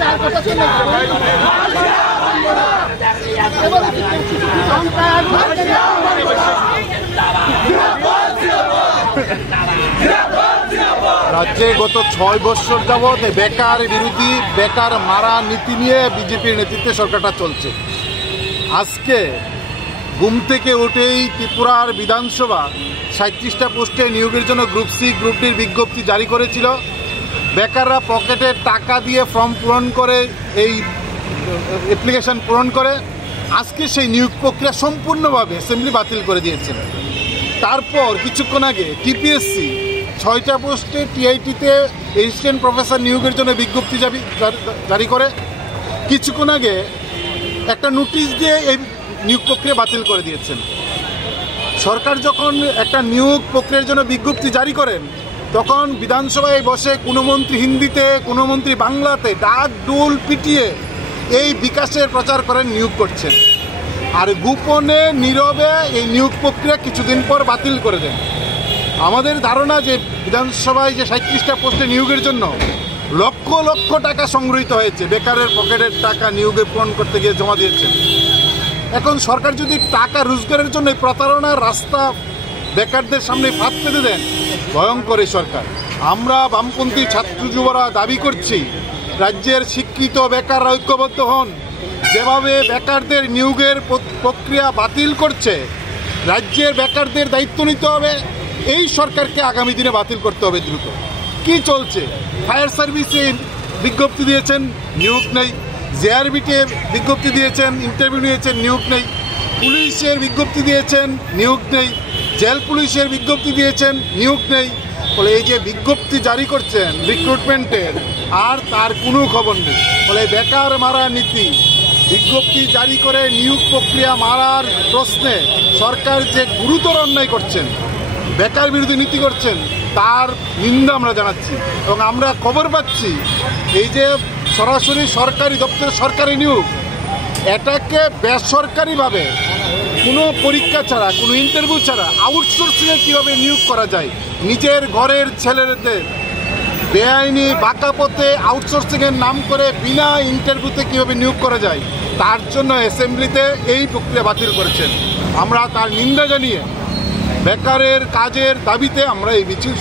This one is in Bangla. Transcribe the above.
ছাত্রছাত্রীরা রাজ্যে গত 6 বছর যাবৎ বেকার বিরোধী বেকার মারা নীতি নিয়ে বিজেপির নেতৃত্বে সরকারটা চলছে। আজকে ঘুম থেকে উঠেই ত্রিপুরার বিধানসভা 37টা পোস্টে নিয়োগের জন্য গ্রুপ সি গ্রুপ ডির বিজ্ঞপ্তি জারি করেছিল। বেকাররা পকেটে টাকা দিয়ে ফর্ম পূরণ করে এই অ্যাপ্লিকেশন পূরণ করে আজকে সেই নিয়োগ প্রক্রিয়া সম্পূর্ণভাবে অ্যাসেম্বলি বাতিল করে দিয়েছেন। তারপর কিছুক্ষণ আগে টিপিএসসি 6টা পোস্টে টিআইটিতে অ্যাসিস্ট্যান্ট প্রফেসর নিয়োগের জন্য বিজ্ঞপ্তি জারি করে কিছুক্ষণ আগে একটা নোটিশ দিয়ে এই নিয়োগ প্রক্রিয়া বাতিল করে দিয়েছেন। সরকার যখন একটা নিয়োগ প্রক্রিয়ার জন্য বিজ্ঞপ্তি জারি করেন তখন বিধানসভায় বসে কোনো মন্ত্রী হিন্দিতে কোনো মন্ত্রী বাংলাতে ডাক ডোল পিটিয়ে এই বিকাশের প্রচার করেন, নিয়োগ করছেন, আর গোপনে নীরবে এই নিয়োগ প্রক্রিয়া কিছুদিন পর বাতিল করে দেন। আমাদের ধারণা যে বিধানসভায় যে 37টা পোস্টে নিয়োগের জন্য লক্ষ লক্ষ টাকা সংগৃহীত হয়েছে, বেকারের পকেটের টাকা নিয়োগে পূরণ করতে গিয়ে জমা দিয়েছেন। এখন সরকার যদি টাকা রোজগারের জন্য প্রতারণার রাস্তা বেকারদের সামনে ফাঁদ পেতে দেন, ভয়ঙ্কর এই সরকার। আমরা বামপন্থী ছাত্র যুবরা দাবি করছি রাজ্যের শিক্ষিত বেকাররা ঐক্যবদ্ধ হন। যেভাবে বেকারদের নিয়োগের প্রক্রিয়া বাতিল করছে, রাজ্যের বেকারদের দায়িত্ব নিতে হবে। এই সরকারকে আগামী দিনে বাতিল করতে হবে দ্রুত। কি চলছে? ফায়ার সার্ভিসে বিজ্ঞপ্তি দিয়েছেন, নিয়োগ নেই। জেআরবিতে বিজ্ঞপ্তি দিয়েছেন, ইন্টারভিউ নিয়েছেন, নিয়োগ নেই। পুলিশের বিজ্ঞপ্তি দিয়েছেন, নিয়োগ নেই। জেল পুলিশের বিজ্ঞপ্তি দিয়েছেন, নিয়োগ নেই। বলে এই যে বিজ্ঞপ্তি জারি করছেন রিক্রুটমেন্টের, আর তার কোনো খবর নেই। বলে বেকার মারা নীতি, বিজ্ঞপ্তি জারি করে নিয়োগ প্রক্রিয়া মারার প্রশ্নে সরকার যে গুরুতর অন্যায় করছেন, বেকার বিরোধী নীতি করছেন, তার নিন্দা আমরা জানাচ্ছি। এবং আমরা খবর পাচ্ছি এই যে সরাসরি সরকারি দপ্তরে সরকারি নিয়োগ, এটাকে বেসরকারিভাবে কোনো পরীক্ষা ছাড়া, কোনো ইন্টারভিউ ছাড়া আউটসোর্সিংয়ে কীভাবে নিয়োগ করা যায়, নিজের ঘরের ছেলেদের বেআইনি বাঁকা পথে আউটসোর্সিংয়ের নাম করে বিনা ইন্টারভিউতে কীভাবে নিয়োগ করা যায়, তার জন্য অ্যাসেম্বলিতে এই প্রক্রিয়া বাতিল করেছেন। আমরা তার নিন্দা জানিয়ে বেকারের কাজের দাবিতে আমরা এই মিছিল